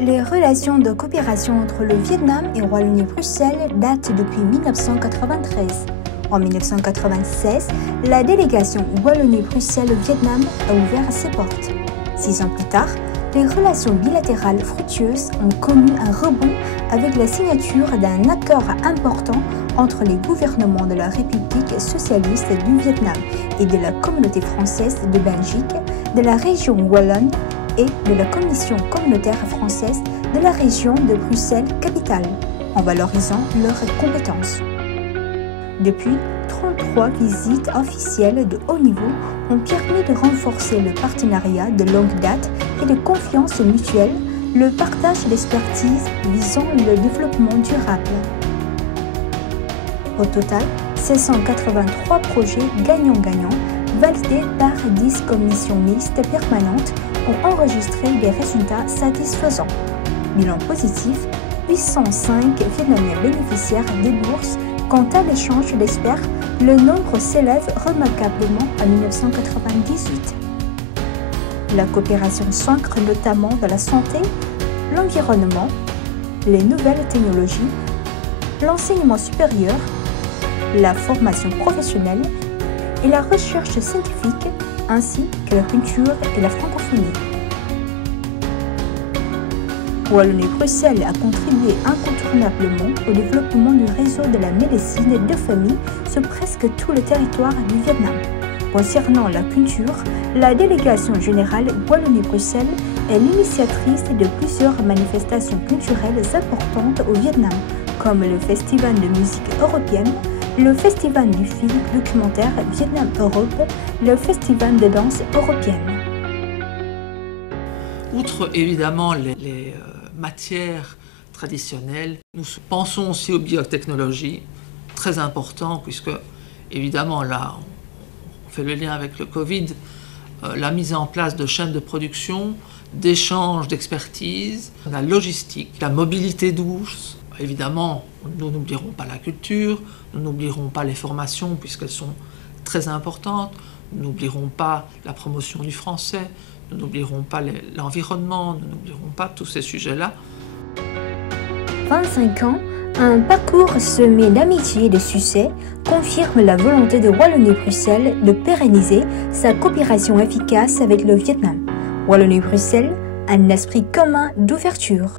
Les relations de coopération entre le Vietnam et Wallonie-Bruxelles datent depuis 1993. En 1996, la délégation Wallonie-Bruxelles au Vietnam a ouvert ses portes. 6 ans plus tard, les relations bilatérales fructueuses ont connu un rebond avec la signature d'un accord important entre les gouvernements de la République socialiste du Vietnam et de la communauté française de Belgique, de la région wallonne et de la Commission communautaire française de la région de Bruxelles-Capitale, en valorisant leurs compétences. Depuis, 33 visites officielles de haut niveau ont permis de renforcer le partenariat de longue date et de confiance mutuelle, le partage d'expertise visant le développement durable. Au total, 683 projets gagnant-gagnant validés par 10 commissions mixtes permanentes ont enregistré des résultats satisfaisants. Bilan positif, 805 Vietnamiens bénéficiaires des bourses. Quant à l'échange d'experts, le nombre s'élève remarquablement à 1998. La coopération s'ancre notamment dans la santé, l'environnement, les nouvelles technologies, l'enseignement supérieur, la formation professionnelle et la recherche scientifique, ainsi que la culture et la francophonie. Wallonie-Bruxelles a contribué incontournablement au développement du réseau de la médecine de famille sur presque tout le territoire du Vietnam. Concernant la culture, la délégation générale Wallonie-Bruxelles est l'initiatrice de plusieurs manifestations culturelles importantes au Vietnam, comme le Festival de musique européenne, le Festival du film documentaire Vietnam-Europe, le Festival de danse européenne. Outre évidemment les matières traditionnelles, nous pensons aussi aux biotechnologies, très important puisque évidemment là on fait le lien avec le Covid, la mise en place de chaînes de production, d'échanges d'expertise, la logistique, la mobilité douce. Évidemment, nous n'oublierons pas la culture, nous n'oublierons pas les formations puisqu'elles sont très importantes, nous n'oublierons pas la promotion du français, nous n'oublierons pas l'environnement, nous n'oublierons pas tous ces sujets-là. 25 ans, un parcours semé d'amitié et de succès confirme la volonté de Wallonie-Bruxelles de pérenniser sa coopération efficace avec le Vietnam. Wallonie-Bruxelles, un esprit commun d'ouverture.